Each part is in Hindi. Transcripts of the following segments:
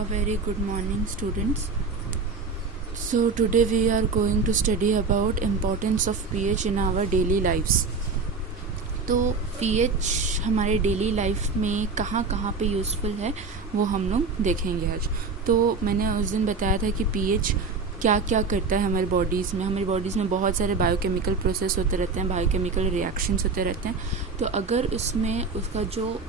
A very good morning, students. So today we are going to study about importance of pH in our daily lives. तो pH हमारे डेली लाइफ में कहाँ कहाँ पे यूज़फुल है वो हम लोग देखेंगे आज. तो मैंने उस दिन बताया था कि pH क्या क्या करता है हमारी बॉडीज़ में बहुत सारे बायोकेमिकल प्रोसेस होते रहते हैं, बायोकेमिकल रिएक्शंस होते रहते हैं. तो अगर उसमें उसका जो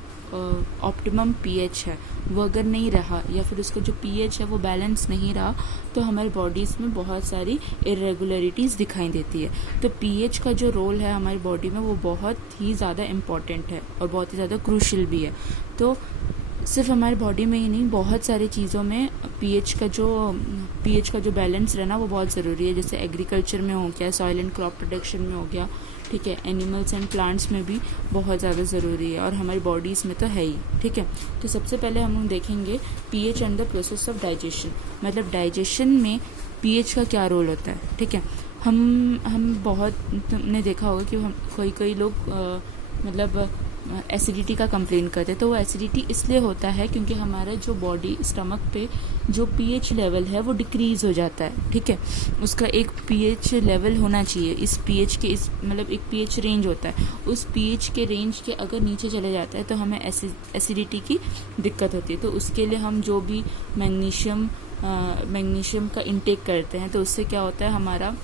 ऑप्टिमम पीएच है वो अगर नहीं रहा या फिर उसका जो पीएच है वो बैलेंस नहीं रहा तो हमारी बॉडीज़ में बहुत सारी इरेगुलरिटीज़ दिखाई देती है. तो पीएच का जो रोल है हमारी बॉडी में वो बहुत ही ज़्यादा इम्पॉर्टेंट है और बहुत ही ज़्यादा क्रूशियल भी है. तो सिर्फ हमारी बॉडी में ही नहीं, बहुत सारी चीज़ों में पीएच का जो बैलेंस रहना वो बहुत ज़रूरी है. जैसे एग्रीकल्चर में हो गया, सॉइल एंड क्रॉप प्रोटेक्शन में हो गया, ठीक है, एनिमल्स एंड प्लांट्स में भी बहुत ज़्यादा ज़रूरी है और हमारी बॉडीज़ में तो है ही. ठीक है, तो सबसे पहले हम लोग देखेंगे pH and the process of digestion. मतलब डाइजेशन में पीएच का क्या रोल होता है. ठीक है, हम बहुत, तुमने देखा होगा कि हम कोई लोग मतलब एसिडिटी का कंप्लेन करते हैं. तो वो एसिडिटी इसलिए होता है क्योंकि हमारा जो बॉडी स्टमक पे जो पीएच लेवल है वो डिक्रीज़ हो जाता है. ठीक है, उसका एक पीएच लेवल होना चाहिए. इस पीएच के मतलब एक पीएच रेंज होता है, उस पीएच के रेंज के अगर नीचे चले जाता है तो हमें एसिडिटी की दिक्कत होती है. तो उसके लिए हम जो भी मैग्नीशियम का इंटेक करते हैं तो उससे क्या होता है, हमारा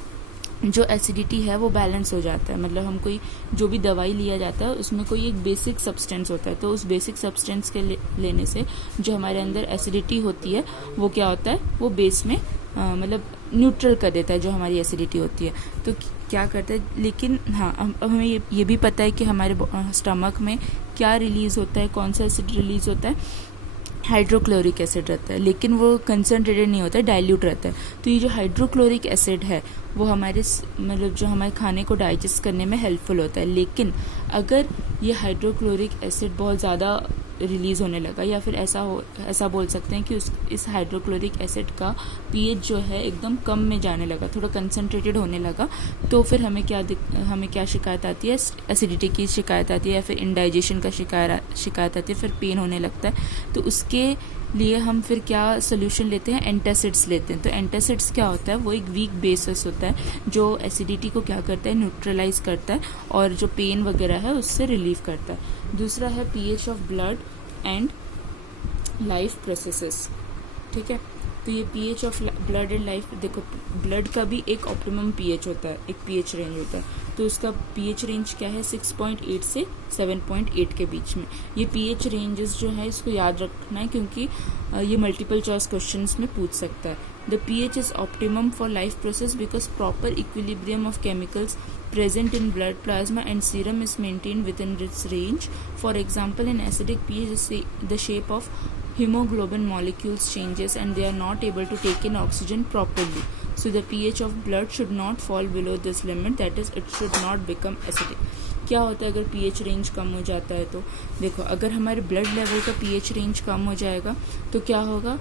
जो एसिडिटी है वो बैलेंस हो जाता है. मतलब हम कोई जो भी दवाई लिया जाता है उसमें कोई एक बेसिक सब्सटेंस होता है, तो उस बेसिक सब्सटेंस के लेने से जो हमारे अंदर एसिडिटी होती है वो क्या होता है, वो बेस में मतलब न्यूट्रल कर देता है जो हमारी एसिडिटी होती है. तो क्या करता है, लेकिन हाँ, अब हमें ये भी पता है कि हमारे स्टमक में क्या रिलीज़ होता है, कौन सा एसिड रिलीज़ होता है. हाइड्रोक्लोरिक एसिड रहता है, लेकिन वो कंसनट्रेटेड नहीं होता है, डाइल्यूट रहता है. तो ये जो हाइड्रोक्लोरिक एसिड है वो हमारे मतलब जो हमारे खाने को डाइजेस्ट करने में हेल्पफुल होता है. लेकिन अगर ये हाइड्रोक्लोरिक एसिड बहुत ज़्यादा रिलीज़ होने लगा या फिर ऐसा बोल सकते हैं कि इस हाइड्रोक्लोरिक एसिड का पीएच जो है एकदम कम में जाने लगा, थोड़ा कंसनट्रेटेड होने लगा, तो फिर हमें क्या शिकायत आती है, एसिडिटी की शिकायत आती है या फिर इंडाइजेशन का शिकायत आती है, फिर पेन होने लगता है. तो उसके लिए हम फिर क्या सोल्यूशन लेते हैं, एंटासिड्स लेते हैं. तो एंटासिड्स क्या होता है, वो एक वीक बेसिस होता है जो एसिडिटी को क्या करता है, न्यूट्रलाइज करता है और जो पेन वगैरह है उससे रिलीफ करता है. दूसरा है pH of blood and life processes. ठीक है, तो ये pH of blood and life, देखो ब्लड का भी एक ऑप्टिमम पीएच होता है, एक पीएच रेंज होता है. तो उसका पीएच रेंज क्या है, 6.8 से 7.8 के बीच में. ये पीएच रेंजेस जो है इसको याद रखना है क्योंकि ये मल्टीपल चॉइस क्वेश्चंस में पूछ सकता है. The pH is optimum for life process because proper equilibrium of chemicals present in blood plasma and serum is maintained within its range. For example, in acidic pH, the shape of hemoglobin molecules changes and they are not able to take in oxygen properly. So the pH of blood should not fall below this limit, that is, it should not become acidic. क्या होता है अगर पीएच रेंज कम हो जाता है, तो देखो अगर हमारे ब्लड लेवल का पीएच रेंज कम हो जाएगा तो क्या होगा,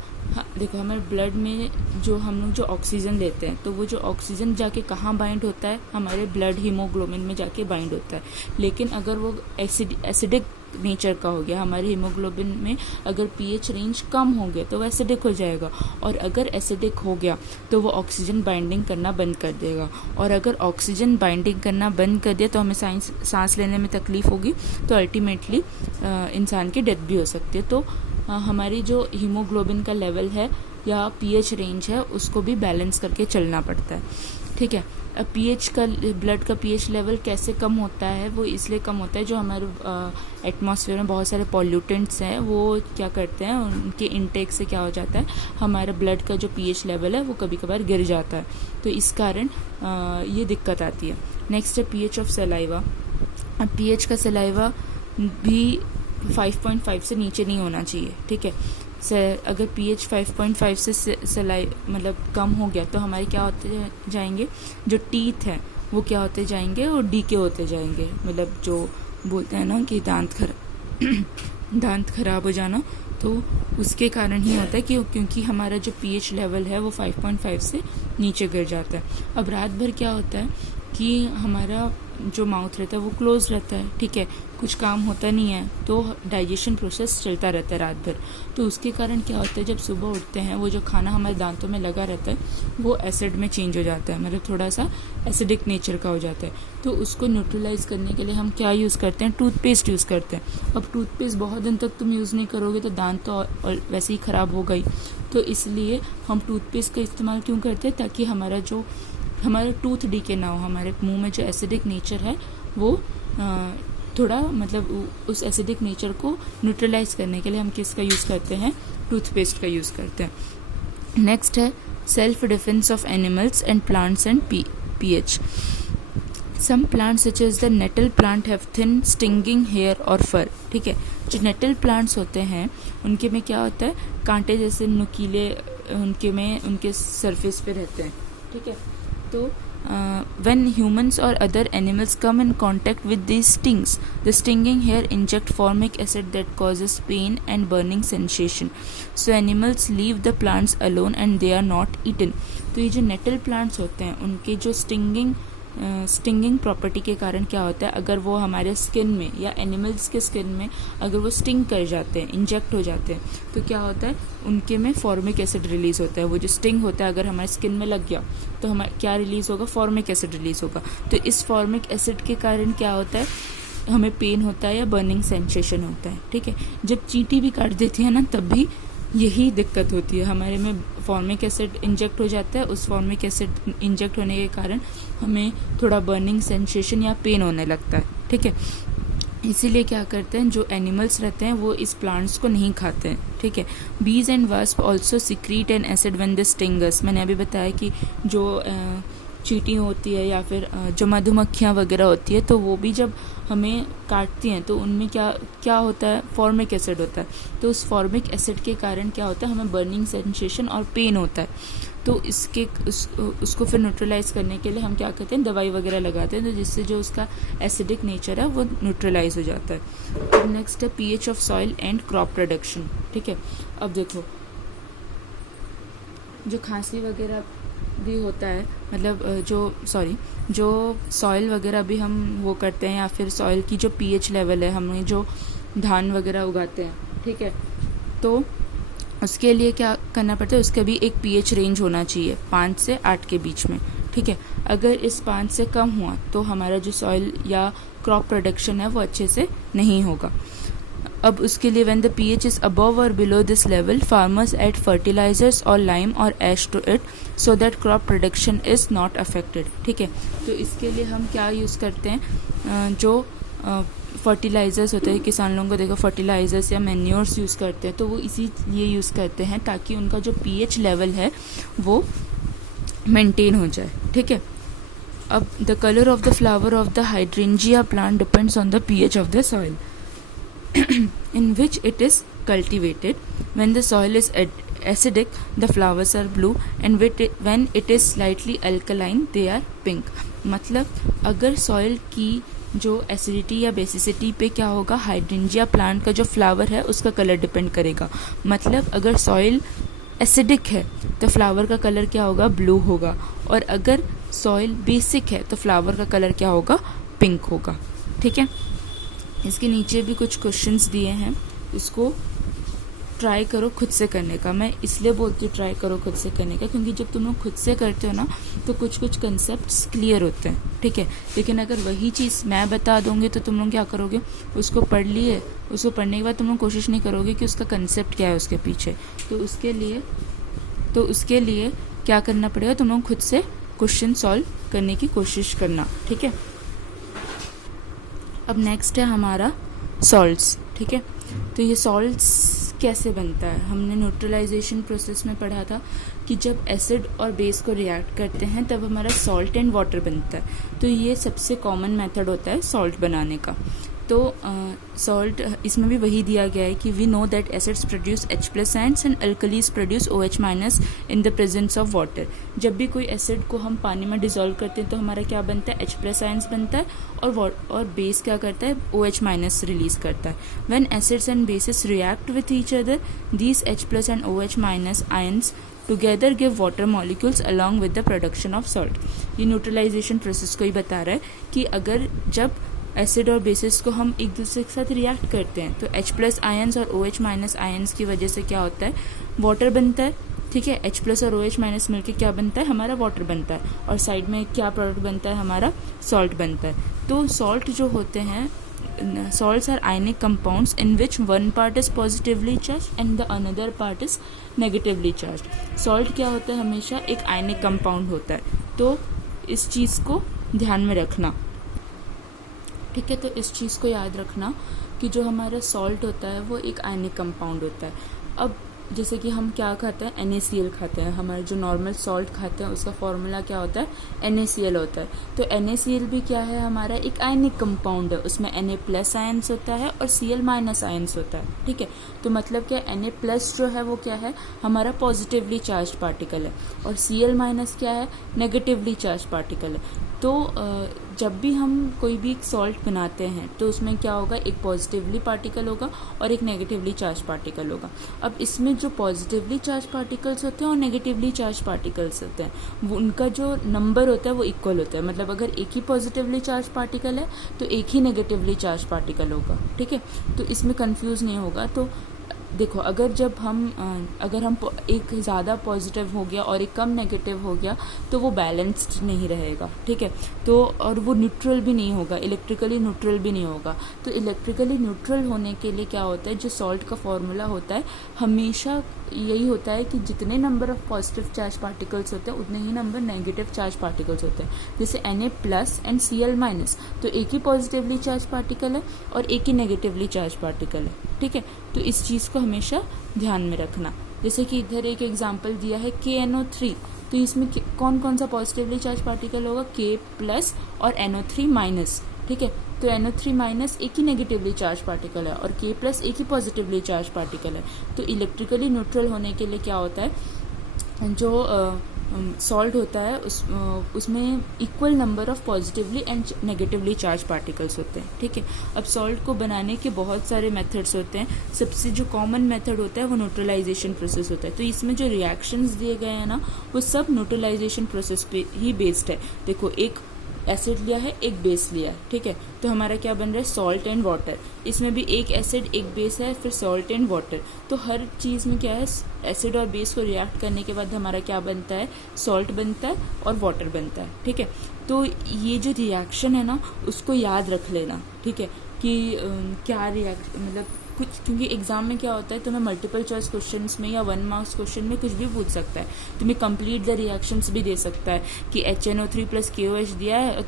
देखो हमारे ब्लड में जो हम लोग जो ऑक्सीजन लेते हैं तो वो जो ऑक्सीजन जाके कहाँ बाइंड होता है, हमारे ब्लड हीमोग्लोबिन में जाके बाइंड होता है. लेकिन अगर वो एसिडिक नेचर का हो गया, हमारे हीमोग्लोबिन में अगर पीएच रेंज कम हो गया तो वो एसिडिक हो जाएगा, और अगर एसिडिक हो गया तो वो ऑक्सीजन बाइंडिंग करना बंद कर देगा, और अगर ऑक्सीजन बाइंडिंग करना बंद कर दिया तो हमें सांस लेने में तकलीफ होगी, तो अल्टीमेटली इंसान की डेथ भी हो सकती है. तो हमारी जो हीमोग्लोबिन का लेवल है या पीएच रेंज है उसको भी बैलेंस करके चलना पड़ता है. ठीक है, पीएच का, ब्लड का पीएच लेवल कैसे कम होता है, वो इसलिए कम होता है जो हमारे एटमॉस्फेयर में बहुत सारे पॉल्यूटेंट्स हैं वो क्या करते हैं, उनके इनटेक से क्या हो जाता है, हमारा ब्लड का जो पीएच लेवल है वो कभी कभार गिर जाता है. तो इस कारण ये दिक्कत आती है. नेक्स्ट है पीएच ऑफ सलाइवा. अब पीएच का सलाइवा भी 5.5 से नीचे नहीं होना चाहिए. ठीक है, अगर पीएच 5.5 से मतलब कम हो गया तो हमारे क्या होते जाएंगे, जो टीथ हैं वो क्या होते जाएंगे और डीके होते जाएंगे. मतलब जो बोलते हैं ना कि दांत खराब हो जाना, तो उसके कारण ही होता है कि क्योंकि हमारा जो पीएच लेवल है वो 5.5 से नीचे गिर जाता है. अब रात भर क्या होता है कि हमारा जो माउथ रहता है वो क्लोज रहता है, ठीक है, कुछ काम होता नहीं है, तो डाइजेशन प्रोसेस चलता रहता है रात भर। तो उसके कारण क्या होता है, जब सुबह उठते हैं वो जो खाना हमारे दांतों में लगा रहता है वो एसिड में चेंज हो जाता है, मतलब थोड़ा सा एसिडिक नेचर का हो जाता है। तो उसको न्यूट्रलाइज करने के लिए हम क्या यूज़ करते हैं, टूथपेस्ट यूज़ करते हैं। अब टूथपेस्ट बहुत दिन तक तुम यूज़ नहीं करोगे तो दांत तो और वैसे ही ख़राब हो गई, तो इसलिए हम टूथपेस्ट का इस्तेमाल क्यों करते हैं, ताकि हमारा टूथ डीके ना हो, हमारे मुंह में जो एसिडिक नेचर है वो थोड़ा मतलब उस एसिडिक नेचर को न्यूट्रलाइज करने के लिए हम किसका यूज़ करते हैं, टूथपेस्ट का यूज़ करते हैं। नेक्स्ट है self defence of animals and plants and pH। Some plants such as the nettle plant have thin stinging hair और फर, ठीक है। जो नेटल प्लांट्स होते हैं उनके में क्या होता है, कांटे जैसे नुकीले उनके सरफेस पे रहते हैं, ठीक है। तो when humans or other animals come in contact with these stings, the stinging hair inject formic acid that causes pain and burning sensation. So animals leave the plants alone and they are not eaten. तो ये जो नेटल प्लांट्स होते हैं उनके जो स्टिंगिंग प्रॉपर्टी के कारण क्या होता है, अगर वो हमारे स्किन में या एनिमल्स के स्किन में अगर वो स्टिंग कर जाते हैं, इंजेक्ट हो जाते हैं, तो क्या होता है, उनके में फॉर्मिक एसिड रिलीज़ होता है। वो जो स्टिंग होता है अगर हमारे स्किन में लग गया तो हमारे क्या रिलीज़ होगा, फॉर्मिक एसिड रिलीज़ होगा। तो इस फॉर्मिक एसिड के कारण क्या होता है, हमें पेन होता है या बर्निंग सेंसेशन होता है, ठीक है। जब चींटी भी काट देती है ना तब भी यही दिक्कत होती है, हमारे में फॉर्मिक एसिड इंजेक्ट हो जाता है, उस फॉर्मिक एसिड इंजेक्ट होने के कारण हमें थोड़ा बर्निंग सेंसेशन या पेन होने लगता है, ठीक है। इसीलिए क्या करते हैं, जो एनिमल्स रहते हैं वो इस प्लांट्स को नहीं खाते हैं, ठीक है। Bees and wasp also secrete an acid when they sting us. मैंने अभी बताया कि जो चींटी होती है या फिर जो मधुमक्खियाँ वगैरह होती है तो वो भी जब हमें काटती हैं तो उनमें क्या होता है, फॉर्मिक एसिड होता है। तो उस फॉर्मिक एसिड के कारण क्या होता है, हमें बर्निंग सेंसेशन और पेन होता है। तो उसको फिर न्यूट्रलाइज करने के लिए हम क्या करते हैं, दवाई वगैरह लगाते हैं, तो जिससे जो उसका एसिडिक नेचर है वो न्यूट्रलाइज हो जाता है। अब नेक्स्ट है pH of soil and crop production, ठीक है। अब देखो जो खांसी वगैरह भी होता है, मतलब जो सॉइल वगैरह भी हम वो करते हैं या फिर सॉइल की जो pH लेवल है, हमने जो धान वगैरह उगाते हैं, ठीक है, तो उसके लिए क्या करना पड़ता है, उसका भी एक pH रेंज होना चाहिए 5 से 8 के बीच में, ठीक है। अगर इस 5 से कम हुआ तो हमारा जो सॉइल या क्रॉप प्रोडक्शन है वो अच्छे से नहीं होगा। अब उसके लिए when the pH is above or below this level, farmers add fertilizers or lime or ash to it so that crop production is not affected, ठीक है। तो इसके लिए हम क्या यूज़ करते हैं, जो फर्टिलाइज़र्स होते हैं, किसान लोगों को देखो फर्टिलाइज़र्स या मैन्योर्स यूज़ करते हैं, तो वो इसीलिए यूज़ करते हैं ताकि उनका जो pH लेवल है वो मेंटेन हो जाए, ठीक है। अब the colour of the flower of the hydrangea plant depends on the pH of the soil in which it is cultivated. When the soil is acidic, the flowers are blue, and when it is slightly alkaline, they are pink. मतलब अगर सॉइल की जो एसिडिटी या बेसिसिटी पे क्या होगा, हाइड्रेंजिया प्लांट का जो फ्लावर है उसका कलर डिपेंड करेगा। मतलब अगर सॉइल एसिडिक है तो फ्लावर का कलर क्या होगा, ब्लू होगा, और अगर सॉइल बेसिक है तो फ्लावर का कलर क्या होगा, पिंक होगा, ठीक है। इसके नीचे भी कुछ क्वेश्चंस दिए हैं, इसको ट्राई करो खुद से करने का। मैं इसलिए बोलती हूँ ट्राई करो खुद से करने का, क्योंकि जब तुम लोग खुद से करते हो ना तो कुछ कंसेप्ट्स क्लियर होते हैं, ठीक है। लेकिन अगर वही चीज़ मैं बता दूँगी तो तुम लोग क्या करोगे, उसको पढ़ लिए, उसको पढ़ने के बाद तुम लोग कोशिश नहीं करोगे कि उसका कंसेप्ट क्या है उसके पीछे। तो उसके लिए क्या करना पड़ेगा, तुम लोग खुद से क्वेश्चन सॉल्व करने की कोशिश करना, ठीक है। अब नेक्स्ट है हमारा सॉल्ट्स, ठीक है। तो ये सॉल्ट्स कैसे बनता है, हमने न्यूट्रलाइजेशन प्रोसेस में पढ़ा था कि जब एसिड और बेस को रिएक्ट करते हैं तब हमारा सॉल्ट एंड वाटर बनता है। तो ये सबसे कॉमन मेथड होता है सॉल्ट बनाने का। तो सॉल्ट इसमें भी वही दिया गया है कि we know that acids produce H+ ions and alkalis produce OH- in the presence of water. जब भी कोई एसिड को हम पानी में डिसॉल्व करते हैं तो हमारा क्या बनता है, H+ आयंस बनता है, और बेस क्या करता है, OH- रिलीज करता है। When acids and basis react with each other, these H+ and OH- ions together give water molecules along with the production of salt. ये न्यूट्रलाइजेशन प्रोसेस को ही बता रहा है कि अगर जब एसिड और बेसिस को हम एक दूसरे के साथ रिएक्ट करते हैं तो H+ आयंस और OH- आयंस की वजह से क्या होता है, वाटर बनता है। ठीक है, H+ और OH- मिलकर क्या बनता है, हमारा वाटर बनता है, और साइड में क्या प्रोडक्ट बनता है, हमारा सॉल्ट बनता है। तो सॉल्ट जो होते हैं, salts are ionic compounds in which one part is positively charged and the another part is negatively charged. Salt क्या होता है, हमेशा एक ionic compound होता है। तो इस चीज़ को ध्यान में रखना, ठीक है। तो इस चीज़ को याद रखना कि जो हमारा सॉल्ट होता है वो एक आयनिक कंपाउंड होता है। अब जैसे कि हम क्या खाते हैं, NaCl खाते हैं। हमारे जो नॉर्मल सॉल्ट खाते हैं उसका फॉर्मूला क्या होता है, NaCl होता है। तो NaCl भी क्या है, हमारा एक आयनिक कंपाउंड है। उसमें Na+ आयंस होता है और Cl- आयंस होता है। ठीक है, तो मतलब क्या, Na+ जो है वो क्या है, हमारा पॉजिटिवली चार्ज पार्टिकल है, और Cl- क्या है, नेगेटिवली चार्ज पार्टिकल है। तो जब भी हम कोई भी सॉल्ट बनाते हैं तो उसमें क्या होगा, एक पॉजिटिवली पार्टिकल होगा और एक नेगेटिवली चार्ज पार्टिकल होगा। अब इसमें जो पॉजिटिवली चार्ज पार्टिकल्स होते हैं और नेगेटिवली चार्ज पार्टिकल्स होते हैं, वो उनका जो नंबर होता है वो इक्वल होता है। मतलब अगर एक ही पॉजिटिवली चार्ज पार्टिकल है तो एक ही नेगेटिवली चार्ज पार्टिकल होगा। ठीक है, तो इसमें कंफ्यूज नहीं होगा। तो देखो, अगर हम एक ज़्यादा पॉजिटिव हो गया और एक कम नेगेटिव हो गया तो वो बैलेंस्ड नहीं रहेगा। ठीक है, तो और वो न्यूट्रल भी नहीं होगा, इलेक्ट्रिकली न्यूट्रल भी नहीं होगा। तो इलेक्ट्रिकली न्यूट्रल होने के लिए क्या होता है, जो सॉल्ट का फॉर्मूला होता है हमेशा यही होता है कि जितने number of positive charge particles होते हैं उतने ही नंबर नेगेटिव चार्ज पार्टिकल्स होते हैं। जैसे Na+ एंड Cl-, तो एक ही पॉजिटिवली चार्ज पार्टिकल है और एक ही नेगेटिवली चार्ज पार्टिकल है। ठीक है, तो इस चीज़ को हमेशा ध्यान में रखना। जैसे कि इधर एक एग्जांपल दिया है KNO3, तो इसमें कौन कौन सा पॉजिटिवली चार्ज पार्टिकल होगा, K+ और NO3-। ठीक है, तो NO3- एक ही नेगेटिवली चार्ज पार्टिकल है और K+ एक ही पॉजिटिवली चार्ज पार्टिकल है। तो इलेक्ट्रिकली न्यूट्रल होने के लिए क्या होता है, जो सॉल्ट होता है उसमें equal number of positively and negatively charge particles होते हैं। ठीक है, अब सॉल्ट को बनाने के बहुत सारे मेथड्स होते हैं। सबसे जो कॉमन मेथड होता है वो न्यूट्रलाइजेशन प्रोसेस होता है। तो इसमें जो रिएक्शंस दिए गए हैं ना, वो सब न्यूट्रलाइजेशन प्रोसेस पे ही बेस्ड है। देखो, एक एसिड लिया है, एक बेस लिया है। ठीक है, तो हमारा क्या बन रहा है, सॉल्ट एंड वाटर। इसमें भी एक एसिड एक बेस है, फिर सॉल्ट एंड वाटर। तो हर चीज़ में क्या है, एसिड और बेस को रिएक्ट करने के बाद हमारा क्या बनता है, सॉल्ट बनता है और वाटर बनता है। ठीक है, तो ये जो रिएक्शन है ना उसको याद रख लेना। ठीक है, कि क्या रिएक्शन, मतलब कुछ, क्योंकि एग्जाम में क्या होता है, तुम्हें मल्टीपल चॉइस क्वेश्चंस में या 1 मार्क्स क्वेश्चन में कुछ भी पूछ सकता है। तुम्हें कंप्लीट द रिएक्शंस भी दे सकता है कि HNO3 + KOH दिया है और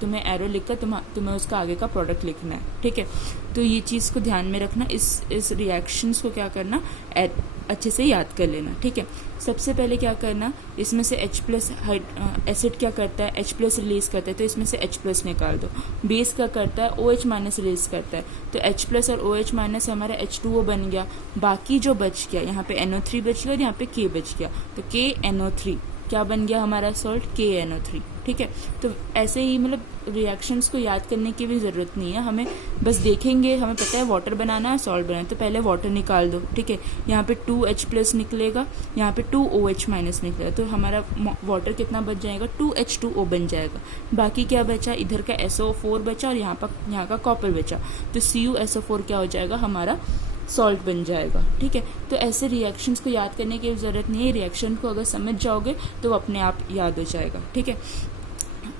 तुम्हें एरो लिखकर तुम्हें उसका आगे का प्रोडक्ट लिखना है। ठीक है, तो ये चीज़ को ध्यान में रखना। इस रिएक्शंस को क्या करना, अच्छे से याद कर लेना। ठीक है, सबसे पहले क्या करना, इसमें से H+ एसिड क्या करता है, H+ रिलीज करता है, तो इसमें से H+ निकाल दो। बेस क्या करता है, OH- रिलीज करता है, तो H+ और OH- हमारा H2O बन गया। बाकी जो बच गया, यहाँ पे NO3 बच गया और यहाँ पे K बच गया, तो KNO3 क्या बन गया हमारा सॉल्ट, KNO3। ठीक है, तो ऐसे ही मतलब रिएक्शंस को याद करने की भी ज़रूरत नहीं है, हमें बस देखेंगे, हमें पता है वाटर बनाना है, सॉल्ट बनाना है, तो पहले वाटर निकाल दो। ठीक है, यहाँ पे 2H+ निकलेगा, यहाँ पे 2OH- निकलेगा, तो हमारा वाटर कितना बच जाएगा, 2H2O बन जाएगा। बाकी क्या बचा, इधर का SO4 बचा और यहाँ का कॉपर बचा, तो CuSO4 क्या हो जाएगा, हमारा सॉल्ट बन जाएगा। ठीक है, तो ऐसे रिएक्शंस को याद करने की ज़रूरत नहीं है, रिएक्शन को अगर समझ जाओगे तो अपने आप याद हो जाएगा। ठीक है,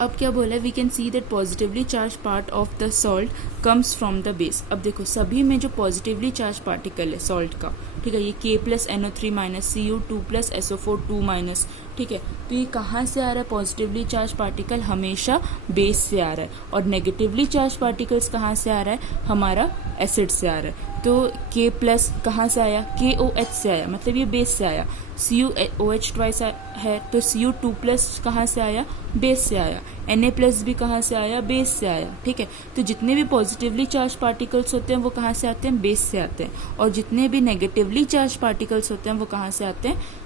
अब क्या बोला, we can see that positively charge part of the salt comes from the base. अब देखो, सभी में जो पॉजिटिवली चार्ज पार्टिकल है सॉल्ट का, ठीक है, ये K+ NO3- Cu2+ SO4 2-। ठीक है, तो ये कहाँ से आ रहा है, पॉजिटिवली चार्ज पार्टिकल हमेशा बेस से आ रहा है, और नेगेटिवली चार्ज पार्टिकल्स कहाँ से आ रहा है, हमारा एसिड से आ रहा है। तो K प्लस कहाँ से आया, KOH से आया, मतलब ये बेस से आया। CuOH ट्वाइस है तो Cu2 प्लस कहाँ से आया, बेस से आया। Na प्लस भी कहाँ से आया, बेस से आया, ठीक है। तो जितने भी पॉजिटिवली चार्ज पार्टिकल्स होते हैं वो कहाँ से आते हैं, बेस से आते हैं, और जितने भी नेगेटिवली चार्ज पार्टिकल्स होते हैं वो कहाँ से आते हैं,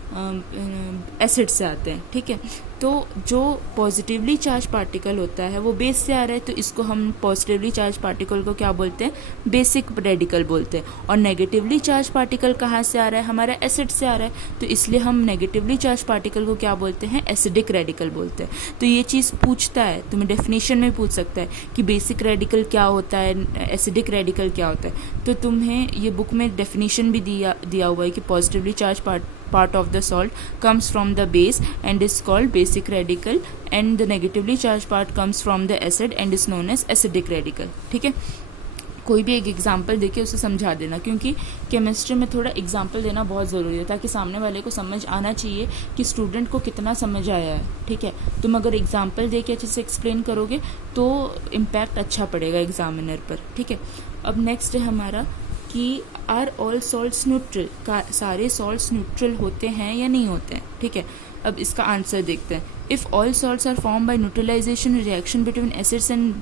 एसिड से आते हैं, ठीक है। तो जो पॉजिटिवली चार्ज पार्टिकल होता है वो बेस से आ रहा है, तो इसको हम पॉजिटिवली चार्ज पार्टिकल को क्या बोलते हैं, बेसिक रेडिकल बोलते हैं। और नेगेटिवली चार्ज पार्टिकल कहाँ से आ रहा है, हमारा एसिड से आ रहा है, तो इसलिए हम नेगेटिवली चार्ज पार्टिकल को क्या बोलते हैं, एसिडिक रेडिकल बोलते हैं। तो ये चीज़ पूछता है, तुम्हें डेफिनेशन में पूछ सकता है कि बेसिक रेडिकल क्या होता है, एसिडिक रेडिकल क्या होता है। तो तुम्हें ये बुक में डेफिनेशन भी दिया हुआ है कि positively charge part of the salt comes from the base and is called basic radical, and the negatively charged part comes from the acid and is known as acidic radical, ठीक है। कोई भी एक एग्जाम्पल देके उसे समझा देना, क्योंकि केमिस्ट्री में थोड़ा एग्जाम्पल देना बहुत ज़रूरी है, ताकि सामने वाले को समझ आना चाहिए कि स्टूडेंट को कितना समझ आया है, ठीक है। तुम अगर एग्जाम्पल दे के अच्छे से एक्सप्लेन करोगे तो इम्पैक्ट अच्छा पड़ेगा एग्जामिनर पर, ठीक है। अब नेक्स्ट है हमारा कि आर ऑल सॉल्ट्स न्यूट्रल, सारे सॉल्ट्स न्यूट्रल होते हैं या नहीं होते हैं, ठीक है। अब इसका आंसर देखते हैं। If all salts are form by neutralisation reaction between acids and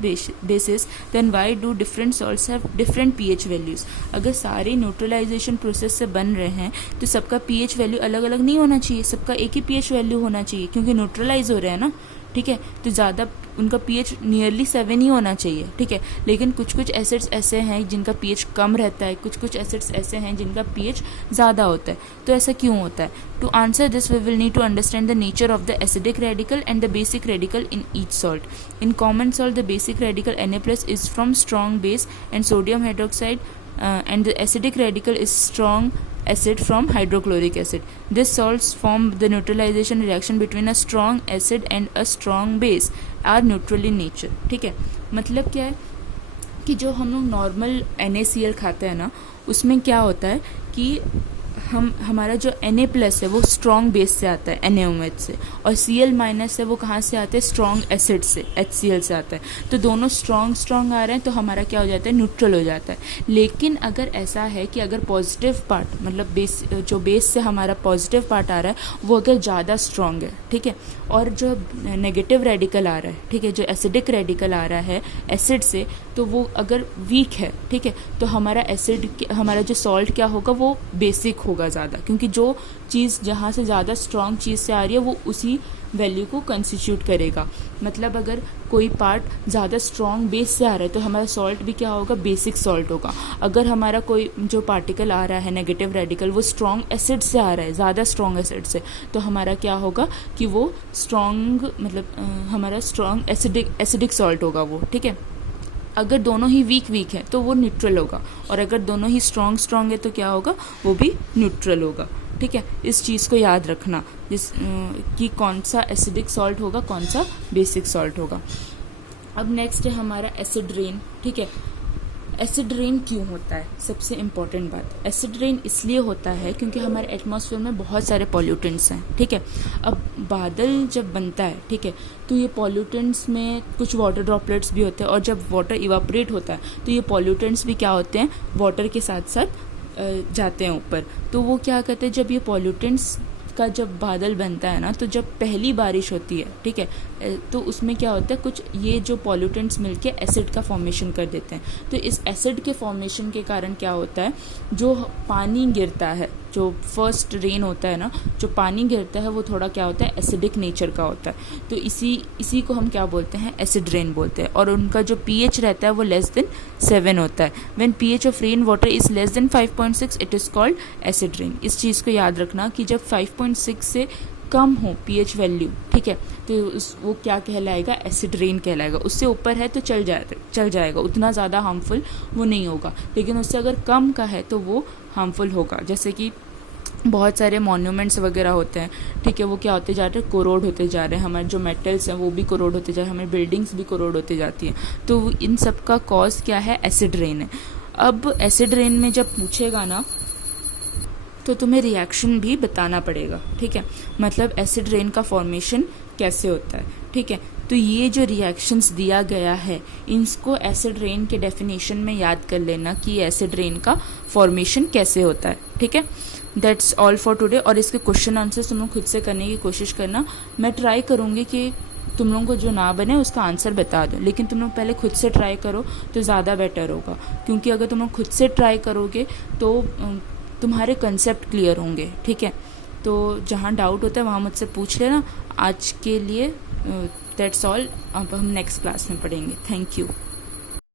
bases, then why do different salts have different pH values. अगर सारे न्यूट्रलाइजेशन प्रोसेस से बन रहे हैं तो सबका pH वैल्यू अलग अलग नहीं होना चाहिए, सबका एक ही pH वैल्यू होना चाहिए, क्योंकि न्यूट्रलाइज हो रहे हैं ना, ठीक है। तो ज़्यादा उनका pH नियरली 7 ही होना चाहिए, ठीक है। लेकिन कुछ कुछ एसिड्स ऐसे हैं जिनका pH कम रहता है, कुछ कुछ एसिड्स ऐसे हैं जिनका pH ज़्यादा होता है। तो ऐसा क्यों होता है? To answer this we will need to understand the nature of the acidic radical and the basic radical in each salt. In common salt the basic radical Na+ is from strong base and sodium hydroxide, and the acidic radical is strong acid from hydrochloric acid. These salts form the neutralization reaction between a strong acid and a strong base, are neutral in nature, ठीक है। मतलब क्या है कि जो हम लोग नॉर्मल NaCl खाते हैं ना, उसमें क्या होता है कि हमारा जो Na+ है वो स्ट्रॉन्ग बेस से आता है, NaOH से, और Cl- है वो कहाँ से आता है, स्ट्रॉन्ग एसिड से, HCl से आता है। तो दोनों स्ट्रॉन्ग आ रहे हैं तो हमारा क्या हो जाता है, न्यूट्रल हो जाता है। लेकिन अगर ऐसा है कि अगर पॉजिटिव पार्ट, मतलब जो बेस से हमारा पॉजिटिव पार्ट आ रहा है वो अगर ज़्यादा स्ट्रॉन्ग है, ठीक है, और जो नेगेटिव रेडिकल आ रहा है, ठीक है, जो एसिडिक रेडिकल आ रहा है एसिड से, तो वो अगर वीक है, ठीक है, तो हमारा जो सॉल्ट क्या होगा, वो बेसिक होगा ज़्यादा, क्योंकि जो चीज़ जहाँ से ज़्यादा स्ट्रॉन्ग चीज़ से आ रही है वो उसी वैल्यू को कंस्टिट्यूट करेगा। मतलब अगर कोई पार्ट ज़्यादा स्ट्रॉन्ग बेस से आ रहा है तो हमारा सॉल्ट भी क्या होगा, बेसिक सॉल्ट होगा। अगर हमारा कोई जो पार्टिकल आ रहा है नेगेटिव रेडिकल, वो स्ट्रॉन्ग एसिड से आ रहा है, ज़्यादा स्ट्रॉन्ग एसिड से, तो हमारा क्या होगा कि वो स्ट्रॉन्ग, मतलब हमारा स्ट्रॉन्ग एसिडिक सॉल्ट होगा वो, ठीक है। अगर दोनों ही वीक है तो वो न्यूट्रल होगा, और अगर दोनों ही स्ट्रॉन्ग है तो क्या होगा, वो भी न्यूट्रल होगा, ठीक है। इस चीज़ को याद रखना कि कौन सा एसिडिक सॉल्ट होगा, कौन सा बेसिक सॉल्ट होगा। अब नेक्स्ट है हमारा एसिड रेन, ठीक है। एसिड रेन क्यों होता है, सबसे इम्पॉर्टेंट बात, एसिड रेन इसलिए होता है क्योंकि हमारे एटमॉस्फेयर में बहुत सारे पॉल्यूटेंट्स हैं, ठीक है। अब बादल जब बनता है, ठीक है, तो ये पॉल्यूटेंट्स में कुछ वाटर ड्रॉपलेट्स भी होते हैं, और जब वाटर इवापोरेट होता है तो ये पॉल्यूटेंट्स भी क्या होते हैं, वाटर के साथ साथ जाते हैं ऊपर। तो वो क्या कहते हैं, जब ये पॉल्यूटेंट्स का जब बादल बनता है ना, तो जब पहली बारिश होती है, ठीक है, तो उसमें क्या होता है, कुछ ये जो पॉल्यूटेंट्स मिलके एसिड का फॉर्मेशन कर देते हैं। तो इस एसिड के फॉर्मेशन के कारण क्या होता है, जो पानी गिरता है, जो फर्स्ट रेन होता है ना, जो पानी गिरता है वो थोड़ा क्या होता है, एसिडिक नेचर का होता है। तो इसी को हम क्या बोलते हैं, एसिड रेन बोलते हैं। और उनका जो pH रहता है वो लेस देन 7 होता है। When pH of rain water is less than 5.6 it is called acid rain. इस चीज़ को याद रखना कि जब 5.6 से कम हो pH वैल्यू, ठीक है, तो वो क्या कहलाएगा, एसिड रेन कहलाएगा। उससे ऊपर है तो चल जाएगा, उतना ज़्यादा हार्मफुल वो नहीं होगा। लेकिन उससे अगर कम का है तो वो हार्मफुल होगा। जैसे कि बहुत सारे मॉन्यूमेंट्स वगैरह होते हैं, ठीक है, वो क्या होते जा रहे हैं, कोरोड होते जा रहे हैं, हमारे जो मेटल्स हैं वो भी कोरोड होते जा रहे हैं, हमारी बिल्डिंग्स भी कोरोड होते जाती हैं। तो इन सब का कॉज क्या है, एसिड रेन है। अब एसिड रेन में जब पूछेगा ना, तो तुम्हें रिएक्शन भी बताना पड़ेगा, ठीक है, मतलब एसिड रेन का फॉर्मेशन कैसे होता है, ठीक है। तो ये जो रिएक्शंस दिया गया है इनको एसिड रेन के डेफिनेशन में याद कर लेना कि एसिड रेन का फॉर्मेशन कैसे होता है, ठीक है। That's all for today. और इसके क्वेश्चन आंसर तुम लोग खुद से करने की कोशिश करना। मैं ट्राई करूँगी कि तुम लोगों को जो ना बने उसका आंसर बता दो, लेकिन तुम लोग पहले खुद से ट्राई करो तो ज़्यादा बेटर होगा, क्योंकि अगर तुम लोग खुद से ट्राई करोगे तो तुम्हारे कंसेप्ट क्लियर होंगे, ठीक है। तो जहाँ डाउट होता है वहाँ मुझसे पूछ लेना। आज के लिए दैट्स ऑल। अब हम नेक्स्ट क्लास में पढ़ेंगे। Thank you.